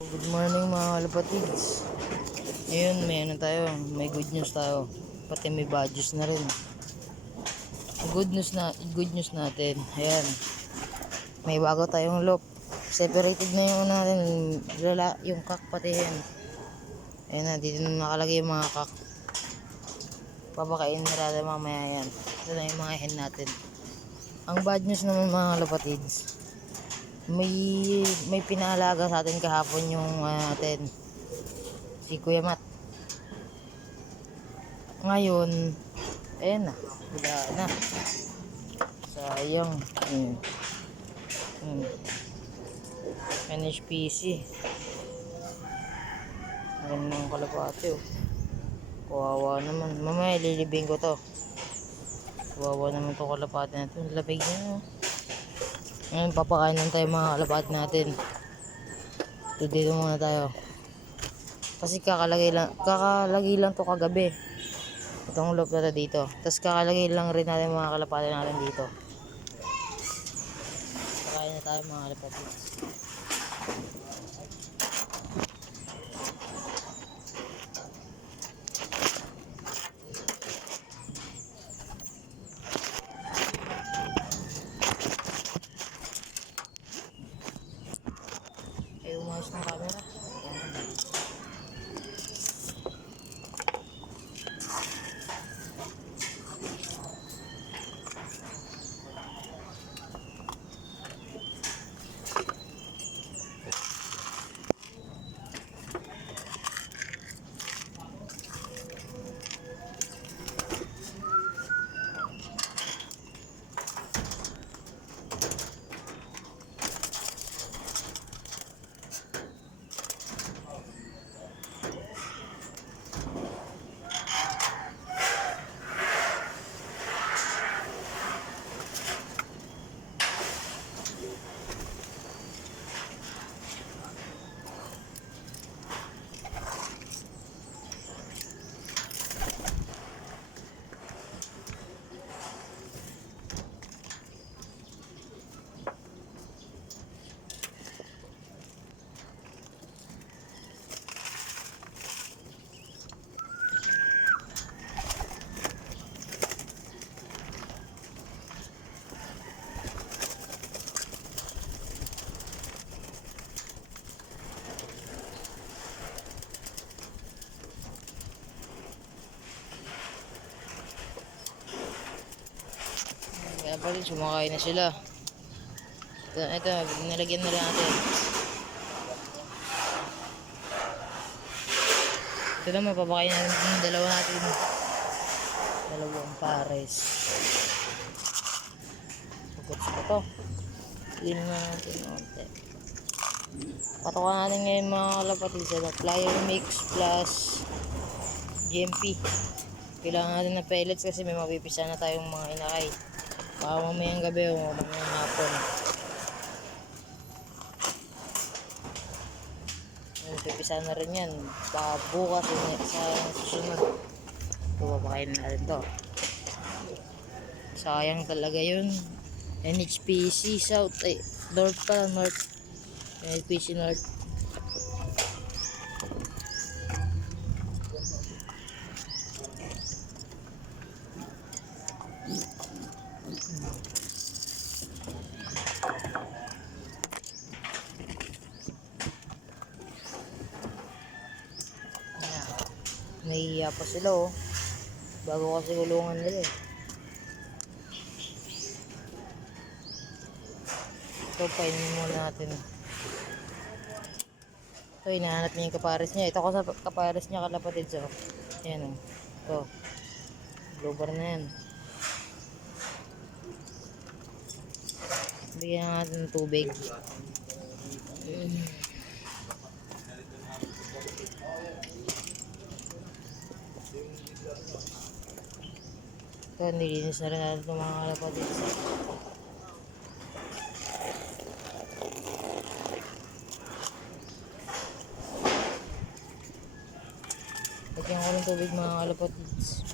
Good morning mga kalapatids. Ngayon may good news tayo. Pati may badges na rin. Good news natin. Ayan. May bago tayong loop. Separated na yung natin. Yung kak pati yan. Ayan na, dito na nakalagay yung mga kak. Papakain na natin mamaya yan. Ito na yung mga hen natin. Ang bad news naman mga kalapatids. May pinaalaga sa atin kahapon yung atin si Kuya Mat. Ngayon, ayan na, wala na. Sayang. NHPC. Ayan mga kalapati oh. Kawawa naman. Mamaya ililibing ko to. Kawawa naman to kalapati na to. Labig na oh. Ngayon papakainin tayo mga kalapati natin. So dito muna tayo. Kasi kakalagay lang to kagabi. Itong loop na dito. Tapos kakalagay lang rin natin mga kalapati natin dito. Kakain na tayo mga kalapati. Ay umayos ng camera. Kaya pala sumakain na sila. Ito, nilagyan na lang natin. Ito naman, papakain natin yung dalawa natin. Dalawang pares. Sugot to. Hindi na natin konti. Patukan natin ngayon mga kalapatid sa flyer mix plus GMP. Kailangan natin ng pellets kasi may mapipisa na tayong mga inakay. Baka mamayang gabi o mamayang hapon. Pipisa na rin yan. Baka bukas sa susunod. Ito, papakain natin to. Sayang talaga yun. NHPC South. Ay, North pala. North. NHPC North. Nahihiya pa sila oh. Bago kasi kulungan nila eh. Ito, painin muna natin. Ito, hinahanap niya yung kapares niya. Ito ko sa kapares niya kalapatid. So, ayan oh. Ito. Blue bar na yan. Bigyan natin ng tubig. Ito, nilinis na rin natin itong mga kalapatid. Lagyan ko ng tubig mga kalapatids.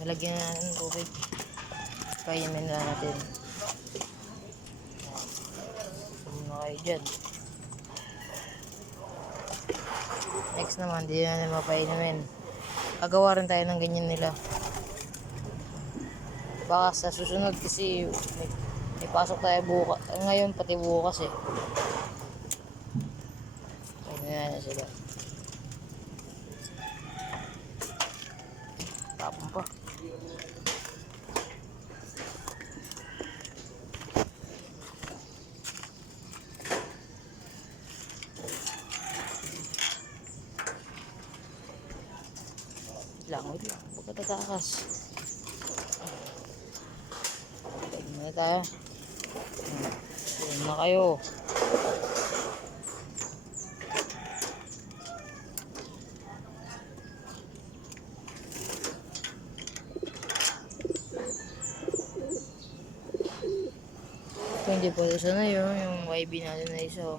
Nalagyan na natin ng tubig. Kainin na natin. Muna kayo dyan. Next naman, di na natin mapainumin. Gagawa rin tayo ng ganyan nila. Baka sa susunod kasi may pasok tayo bukas. Ngayon pati bukas eh. Kaya na sila. Tapon pa. Wait lang. Pagkatatakas. Pwede na tayo. Pwede na kayo. Ito hindi po isa na yun. Yung YB natin na isa. Oh.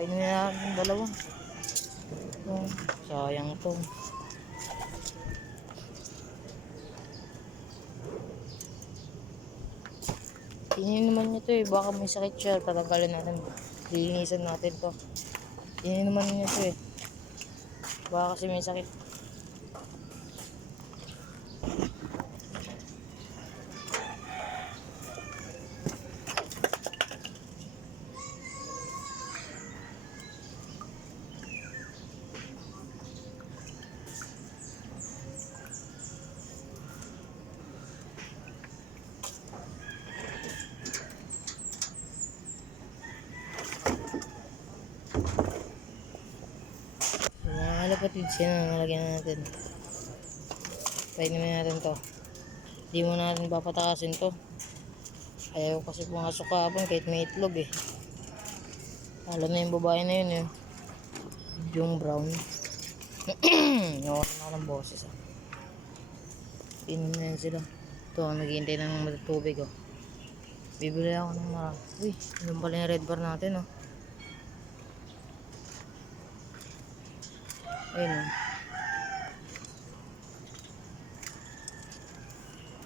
Pwede na natin dalawa. Sayang to. Tingin naman niya to eh. Baka may sakit siya. Tatanggalin natin. Lilinisan natin to. Tingin naman niya to eh. Baka kasi may sakit. Kapatids yan ang nalagyan natin. Painin natin to. Hindi mo natin papatakasin to. Ayaw kasi pumasok kahapon kahit may itlog eh. Alam na yung babae na yun eh. Yung brown. Nawakan ako ng boses ah. Pinom na yan sila. Ito ang naghihintay ng matutubig oh. Bibili ako ng marami. Uy, yun pala yung red bar natin oh. Ayun.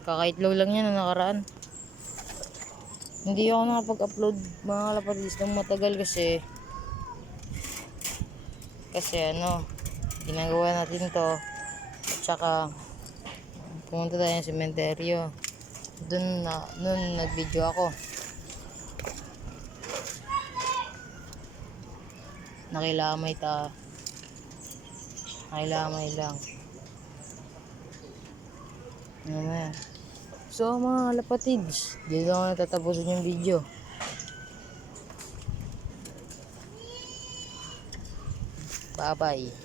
Kakaitlog lang yan na nakaraan. Hindi ako nakapag-upload mga kalapatids ng matagal kasi ano, ginagawa natin to. At saka pumunta tayo sa sementeryo. Doon nag-video ako. Nakilamay lang. Ano na yan. So mga kalapatids, dito ako natatapusin yung video. Bye bye.